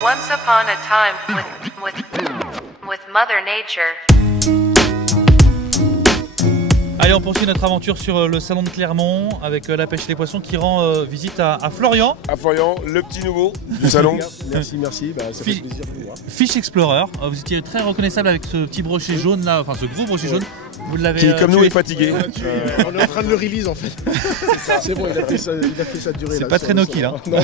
Once upon a time with Mother Nature. Allez, on poursuit notre aventure sur le salon de Clermont avec la pêche des poissons qui rend visite à Florian. À Florian, le petit nouveau du salon. Merci, bah, ça fait plaisir pour moi. Fish Explorer, vous étiez très reconnaissable avec ce petit brochet jaune là, enfin ce gros brochet jaune. Vous l'avez qui, comme nous, est fatigué. On est en train de le release en fait. C'est bon, il a fait sa durée. C'est pas très Noki là. Non.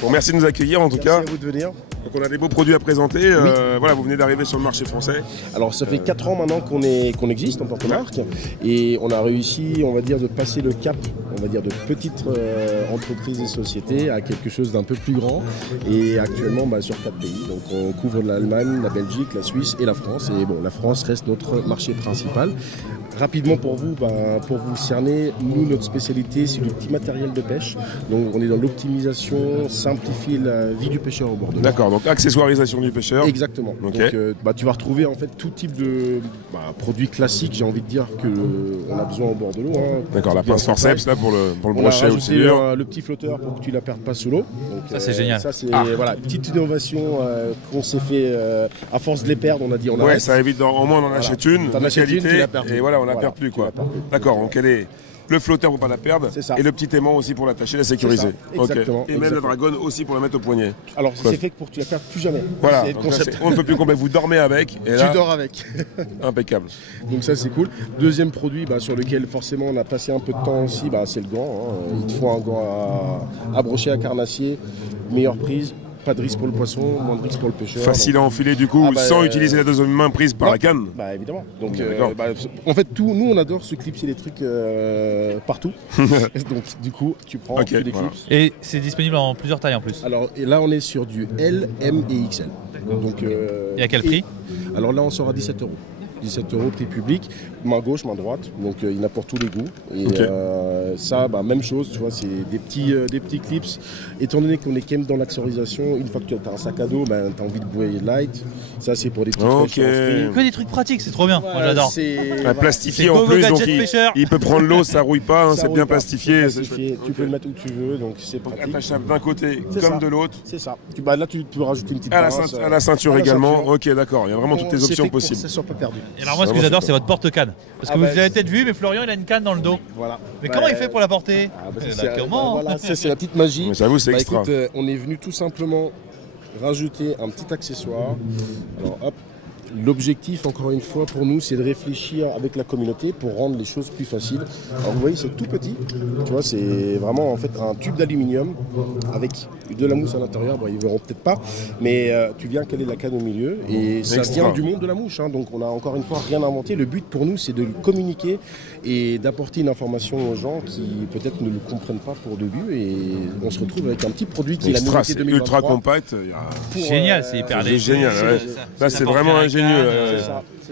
Bon, merci de nous accueillir en tout cas. Merci à vous de venir. Donc on a des beaux produits à présenter. Oui. Voilà, vous venez d'arriver sur le marché français. Alors ça fait 4 ans maintenant qu'on existe en tant que marque et on a réussi, on va dire, de passer le cap, on va dire, de petites entreprises et sociétés à quelque chose d'un peu plus grand et actuellement sur 4 pays. Donc on couvre l'Allemagne, la Belgique, la Suisse et la France. Et bon, la France reste notre marché principal. Rapidement pour vous cerner, nous notre spécialité c'est du petit matériel de pêche. Donc on est dans l'optimisation, simplifier la vie du pêcheur au bord de l'eau. D'accord, donc accessoirisation du pêcheur. Exactement. Okay. Donc tu vas retrouver en fait tout type de produits classiques, j'ai envie de dire que on a besoin au bord de l'eau. D'accord, la pince forceps là pour le brochet aussi. Le petit flotteur pour que tu la perdes pas sous l'eau. Ça c'est génial. Ça c'est voilà, petite innovation qu'on s'est fait à force de les perdre, on a dit on arrête. Ouais, ça évite au moins on en achète une, de qualité, tu la perds plus. Et voilà, on la perd plus quoi. D'accord, donc elle est le flotteur pour pas la perdre et le petit aimant aussi pour l'attacher, la sécuriser. Exactement. Et même le dragon aussi pour la mettre au poignet. Alors c'est fait pour que tu la perdes plus jamais. Voilà, on ne peut plus complet. Vous dormez avec et là, tu dors avec. Impeccable. Donc ça c'est cool. Deuxième produit sur lequel forcément on a passé un peu de temps aussi, c'est le gant. Il te faut un gant à brochet, à carnassier, meilleure prise. Pas de risque pour le poisson, moins de risque pour le pêcheur. Facile à enfuler du coup, sans utiliser la deuxième main prise par la canne. Bah évidemment. Donc en fait nous on adore se clipser les trucs partout. Donc du coup tu prends, tu les clips. Et c'est disponible en plusieurs tailles en plus. Alors et là on est sur du L, M et XL. Donc, et à quel prix? Alors là on sort à 17 €. 17 € prix public, main gauche, main droite, donc il y en a pour tous les goûts. Et ça, même chose, tu vois, c'est des petits clips. Étant donné qu'on est quand même dans l'accessorisation, une fois que tu as un sac à dos, tu as envie de bouer light. Ça, c'est pour des trucs que des trucs pratiques, c'est trop bien. Moi, j'adore. Plastifié en plus, donc il peut prendre l'eau, ça rouille pas, c'est bien plastifié. Tu peux le mettre où tu veux, donc c'est pratique. Attachable d'un côté comme de l'autre. C'est ça. Là, tu peux rajouter une petite pince. À la ceinture également. Ok, d'accord, il y a vraiment toutes les options possibles. Ça soit pas perdu. Et alors moi ce que j'adore c'est votre porte-canne. Parce que vous avez peut-être vu, mais Florian il a une canne dans le dos. Voilà. Mais comment il fait pour la porter? Comment? Voilà, ça c'est la petite magie. J'avoue c'est extra. Écoute, on est venu tout simplement rajouter un petit accessoire. Alors hop. L'objectif, encore une fois, pour nous, c'est de réfléchir avec la communauté pour rendre les choses plus faciles. Alors, vous voyez, c'est tout petit. Tu vois, c'est vraiment en fait un tube d'aluminium avec de la mousse à l'intérieur. Bon, ils verront peut-être pas, mais tu viens caler la canne au milieu et ça vient du monde de la mouche. Donc, on a encore une fois rien inventé. Le but pour nous, c'est de communiquer et d'apporter une information aux gens qui peut-être ne le comprennent pas pour le début. Et on se retrouve avec un petit produit qui est la nouveauté 2023. Ultra compact. Génial, c'est hyper léger. Génial. Là, c'est vraiment ingénieux.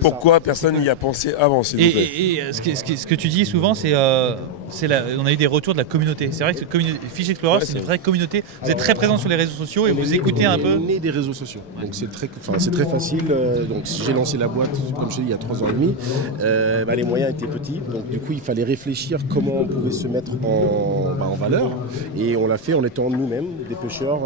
Pourquoi personne n'y a pensé avant, s'il vous plaît? Et ce que tu dis souvent, c'est on a eu des retours de la communauté. C'est vrai que Fish Explorer, c'est une vraie communauté. Vous êtes très présent sur les réseaux sociaux et vous écoutez un peu. On est des réseaux sociaux, donc c'est très facile. Donc j'ai lancé la boîte, comme je te dis, il y a 3 ans et demi. Les moyens étaient petits, donc du coup il fallait réfléchir comment on pouvait se mettre en valeur. Et on l'a fait en étant nous-mêmes des pêcheurs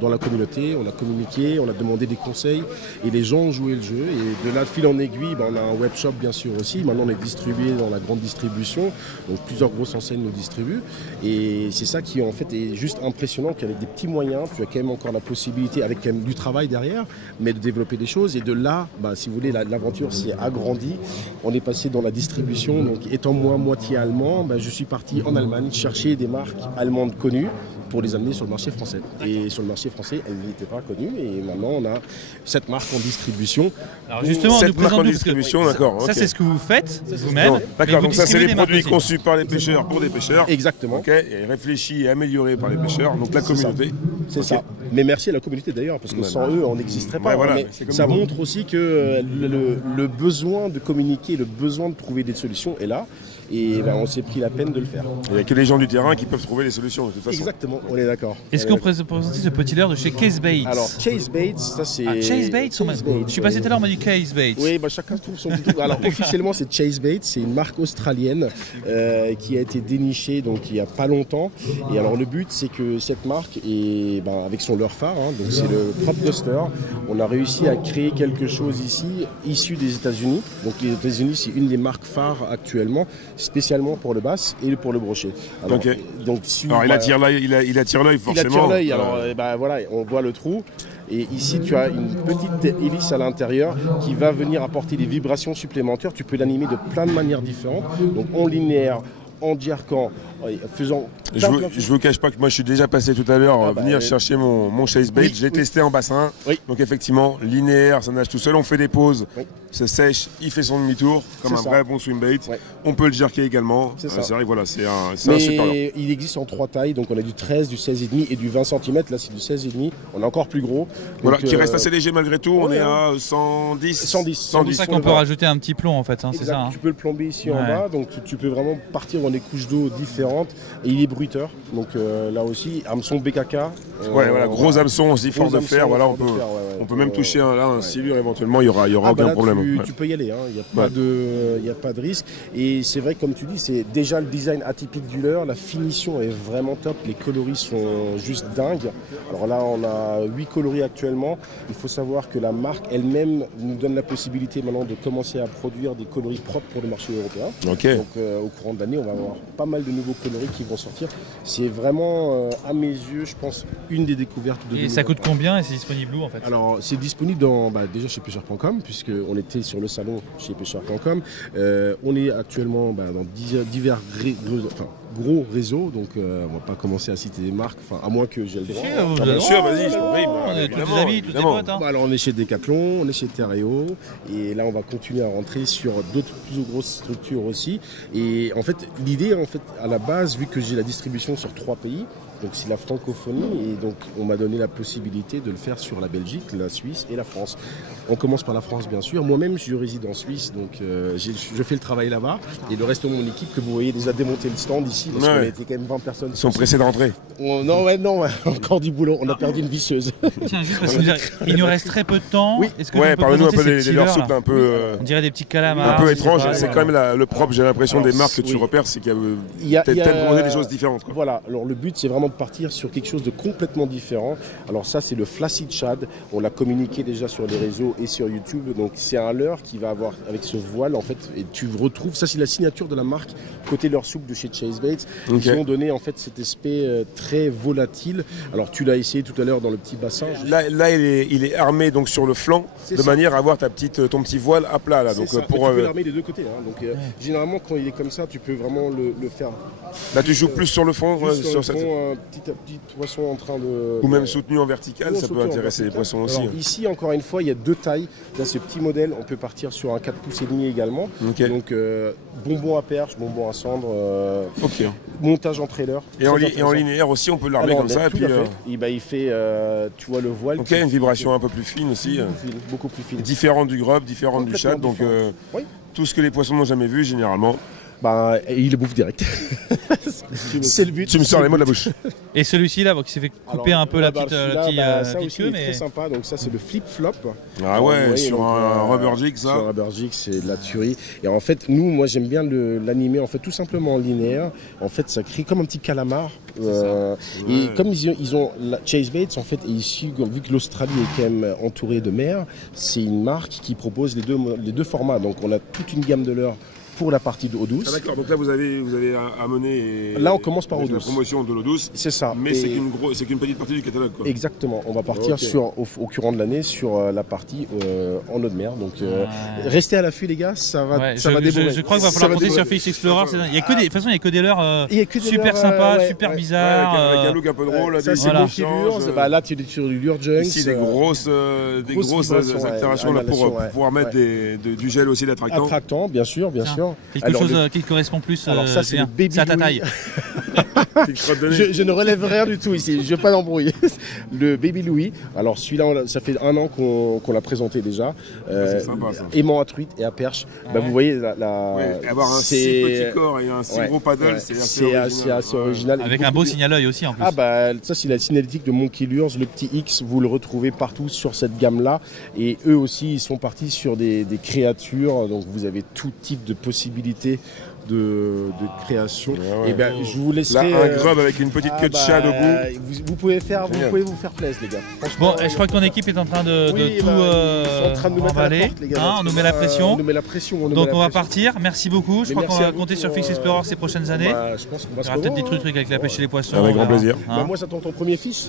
dans la communauté. On a communiqué, on a demandé des conseils et les gens ont joué le jeu. Et de là, de fil en aiguille, on a un web shop bien sûr aussi. Maintenant, on est distribué dans la grande distribution. Donc, plusieurs grosses enseignes nous distribuent. Et c'est ça qui en fait est juste impressionnant qu'avec des petits moyens, tu as quand même encore la possibilité, avec quand même du travail derrière, mais de développer des choses. Et de là, si vous voulez, l'aventure s'est agrandie. On est passé dans la distribution. Donc, étant moi moitié allemand, je suis parti en Allemagne chercher des marques allemandes connues pour les amener sur le marché français. Et sur le marché français, elles n'étaient pas connues. Et maintenant, on a cette marque en distribution. Alors justement, cette marque en distribution, d'accord. Ça, c'est ce que vous faites vous-même. D'accord, donc ça, c'est les produits conçus par les pêcheurs pour des pêcheurs. Exactement. Et réfléchis et améliorés par les pêcheurs. Donc la communauté. C'est ça. Mais merci à la communauté d'ailleurs, parce que sans eux, on n'existerait pas. Voilà, mais ça montre aussi que le besoin de communiquer, le besoin de trouver des solutions est là. Et on s'est pris la peine de le faire. Il n'y a que les gens du terrain qui peuvent trouver les solutions de toute façon. Exactement. On est d'accord. Est-ce qu'on présente ce petit leurre de chez Case Baits? Alors, Chase Baits, ça c'est... Chase Baits, je suis passé tout à l'heure, on m'a dit Case Baits. Oui, bah, chacun trouve son petit... Alors, officiellement, c'est Chase Baits, c'est une marque australienne qui a été dénichée donc, il n'y a pas longtemps. Et alors, le but, c'est que cette marque, et, ben, avec son leurre phare, hein, donc c'est le Prop Duster, on a réussi à créer quelque chose ici, issu des États-Unis. Donc, les États-Unis, c'est une des marques phares actuellement, spécialement pour le bass et pour le brochet. Alors, donc, alors il attire l'œil forcément. Il attire l'œil, alors bah, voilà, on voit le trou. Et ici, tu as une petite hélice à l'intérieur qui va venir apporter des vibrations supplémentaires. Tu peux l'animer de plein de manières différentes. Donc en linéaire, en jerkant, faisant... Je vous cache pas que moi je suis déjà passé tout à l'heure venir chercher mon Chase Bait. J'ai testé en bassin. Donc effectivement, linéaire, ça nage tout seul. On fait des pauses, ça sèche, il fait son demi-tour comme un vrai bon swim bait. On peut le jerker également. C'est vrai que voilà, c'est un super leurre. Il existe en 3 tailles. Donc on a du 13, du 16,5 et du 20 cm. Là c'est du 16,5. On est encore plus gros. Voilà, qui reste assez léger malgré tout. On est à 110. 110. C'est pour ça qu'on peut rajouter un petit plomb en fait. Hein, c'est ça. Hein. Tu peux le plomber ici en bas. Donc tu peux vraiment partir dans des couches d'eau différentes. Et il est bruiteur. Donc là aussi, hameçon BKK. Voilà, gros hameçon aussi, force de fer. Voilà, on peut même toucher un silure éventuellement, il n'y aura aucun problème. Tu peux y aller, il n'y a pas de risque. Et c'est vrai, comme tu dis, c'est déjà le design atypique du leurre. La finition est vraiment top. Les coloris sont juste dingues. Alors là, on a 8 coloris actuellement. Il faut savoir que la marque elle-même nous donne la possibilité maintenant de commencer à produire des coloris propres pour le marché européen. Donc au courant de l'année, on va avoir pas mal de nouveaux coloris qui vont sortir. C'est vraiment, à mes yeux, je pense, une des découvertes de 2020. Et ça coûte combien et c'est disponible où en fait? Alors, c'est disponible déjà chez pêcheur.com, puisqu'on était sur le salon chez pêcheur.com. On est actuellement dans divers gros réseaux, donc on va pas commencer à citer des marques, à moins que j'ai le droit. Bien sûr, vas-y, je t'en prie. On est tous des amis, tous des potes. Hein. Alors on est chez Decathlon, on est chez Terreo, et là on va continuer à rentrer sur d'autres plus grosses structures aussi. Et en fait, l'idée, à la base, vu que j'ai la distribution sur 3 pays, donc c'est la francophonie, et donc on m'a donné la possibilité de le faire sur la Belgique, la Suisse et la France. On commence par la France bien sûr. Moi-même je réside en Suisse, donc je fais le travail là-bas, et le reste de mon équipe que vous voyez déjà démonter le stand ici, parce qu'on était quand même 20 personnes. Ils sont pressés de rentrer. Non, encore du boulot, on a perdu une visseuse. Tiens, juste parce qu'il nous reste très peu de temps. Oui. Parlez-nous un peu des leurres souples un peu... On dirait des petits calamars. Un peu étrange, c'est quand même le propre, j'ai l'impression, des marques que tu repères, c'est qu'il y a peut-être des choses différentes. Voilà, alors le but c'est vraiment de partir sur quelque chose de complètement différent. Alors ça c'est le Flaccid Shad, on l'a communiqué déjà sur les réseaux et sur YouTube, donc c'est un leurre qui va avoir avec ce voile en fait, et tu retrouves, ça c'est la signature de la marque côté leurre souple de chez Chase Baits, qui ont donné en fait cet aspect très volatile. Alors tu l'as essayé tout à l'heure dans le petit bassin. Là il est armé donc sur le flanc, de manière à avoir ton petit voile à plat là. Donc, tu peux l'armer des deux côtés. Hein. Donc généralement quand il est comme ça, tu peux vraiment le faire. Là tu joues plus sur le fond, sur cette... petit poisson en train de... Ou même soutenu en vertical, ça peut intéresser les poissons aussi. Alors, ici, encore une fois, il y a 2 tailles. Dans ce petit modèle, on peut partir sur un 4 pouces et demi également. Donc, bonbon à perche, bonbon à cendre, montage en trailer. Et en linéaire aussi, on peut l'armer comme ça. Il fait, tu vois, le voile. Une vibration un peu plus fine aussi. Beaucoup plus fine. Différente du grub, différente du shad. Donc, tout ce que les poissons n'ont jamais vu, généralement. Il le bouffe direct. C'est le but. Tu me sors les mots de la bouche. Et celui-ci là, qui s'est fait couper un peu la petite ça aussi queue, est très sympa. Donc ça c'est le flip flop. Ah ouais, sur un rubber jig ça. Sur un rubber jig, c'est de la tuerie. Et en fait, moi j'aime bien l'animer en fait tout simplement en linéaire. En fait, ça crée comme un petit calamar. Et comme ils ont Chase Baits en fait, et ici vu que l'Australie est quand même entourée de mer, c'est une marque qui propose les deux formats. Donc on a toute une gamme de leurres pour la partie d'eau douce. Ah d'accord, donc là vous avez amené... Là on commence par eau douce. La promotion de l'eau douce. C'est ça. Mais c'est qu'une petite partie du catalogue quoi. Exactement, on va partir au courant de l'année sur la partie en eau de mer. Donc restez à l'affût les gars, ça va déborder. Je crois qu'il va falloir compter sur Fish Explorer. De toute façon il n'y a que des leurres super sympas, super bizarres. Avec un look un peu drôle. Ça c'est beau qui lure. Là tu es sur du lure junk. Ici des grosses altérations là pour pouvoir mettre du gel aussi d'attractant. Attractant, bien sûr. Quelque chose qui correspond plus alors ça c'est le baby à ta taille. je ne relève rien du tout ici, je veux pas d'embrouille. le Baby Louis. Alors celui-là, ça fait 1 an qu'on l'a présenté déjà. C'est sympa ça. Aimant à truite et à perche. Bah, vous voyez, avoir un si petit corps et un si gros paddle, c'est assez original. Avec un beau signal œil aussi en plus. Ah bah ça c'est la signalétique de Monkey Lures, le petit X, vous le retrouvez partout sur cette gamme-là. Et eux aussi, ils sont partis sur des créatures, donc vous avez tout type de possibilités de création. Et ben, je vous laisserai. Là, un grub avec une petite queue de chat au bout. Vous pouvez vous faire plaisir, les gars. Bon, je crois que ton équipe est en train de tout emballer. On nous met la pression. Donc on va partir. Merci beaucoup. Je crois qu'on va compter sur Fish Explorer ces prochaines années. Je pense qu'on va Il y aura peut-être des trucs avec la pêche et les poissons. Avec grand plaisir. Moi, j'attends ton premier fiche.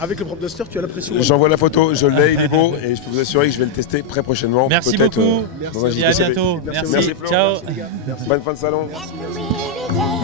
Avec le Prop Duster, tu as la pression. J'envoie la photo, je l'ai, il est beau. Et je peux vous assurer que je vais le tester très prochainement. Merci beaucoup. Et à bientôt. Merci. Ciao. Bonne fin de salon. Merci.